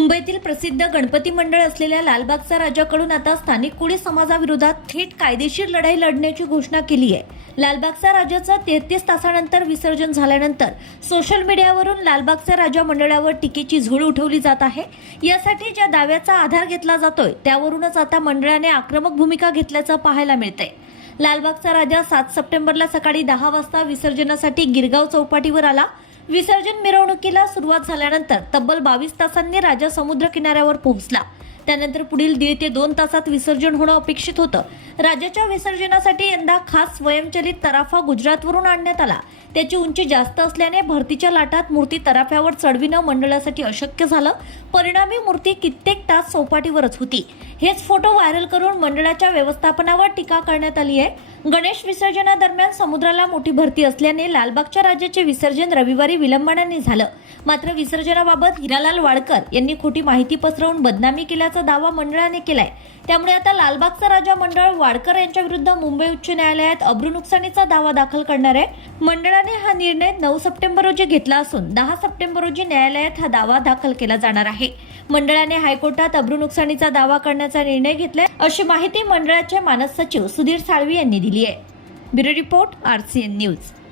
मुंबईतील प्रसिद्ध गणपती मंडळ असलेल्या लालबागचा राजाकडून आता स्थानिक कोळी समाजाविरोधात थेट कायदेशीर लढाई लढण्याची घोषणा केली आहे. लालबागचा राजाचं तेहतीस तासानंतर विसर्जन झाल्यानंतर सोशल मीडियावरून लालबागचा राजा मंडळावर टीकेची झोड उठवली जात आहे. यासाठी ज्या दाव्याचा आधार घेतला जातोय त्यावरूनच आता मंडळाने आक्रमक भूमिका घेतल्याचं पाहायला मिळतंय. लालबागचा राजा सात सप्टेंबरला सकाळी दहा वाजता विसर्जनासाठी गिरगाव चौपाटीवर आला. विसर्जन मिरवणुकीला सुरुवात झाल्यानंतर तब्बल बावीस तासांनी राजा समुद्र किनाऱ्यावर पोहोचला. त्यानंतर पुढील दीड ते दोन तासात विसर्जन होणं अपेक्षित होतं. राज्याच्या विसर्जनासाठी यंदा खास स्वयंचलित तराफा गुजरातवरून आणण्यात आला. त्याची उंची जास्त असल्याने भरतीच्या लाटात मूर्ती तराफ्यावर चढविणं मंडळासाठी अशक्य झालं. परिणामी मूर्ती कित्येक तास चौपाटीवरच होती. हेच फोटो व्हायरल करून मंडळाच्या व्यवस्थापनावर टीका करण्यात आली आहे. गणेश विसर्जनादरम्यान समुद्राला मोठी भरती असल्याने लालबागच्या राजाचे विसर्जन रविवारी विलंबनाने झालं. मात्र विसर्जनाबाबत हिरालाल वाडकर यांनी खोटी माहिती पसरवून बदनामी असल्याचा दावा मंडळाने केलाय. त्यामुळे आता लालबागचा राजा मंडळ वाडकर यांच्या विरुद्ध मुंबई उच्च न्यायालयात अब्रू नुकसानीचा दावा दाखल करणार आहे. मंडळाने हा निर्णय नऊ सप्टेंबर रोजी घेतला असून दहा सप्टेंबर रोजी न्यायालयात हा दावा दाखल केला जाणार आहे. मंडळाने हायकोर्टात अब्रू नुकसानीचा दावा करण्याचा निर्णय घेतलाय अशी माहिती मंडळाचे मानस सचिव सुधीर साळवी यांनी दिली आहे. Bureau report RCN news.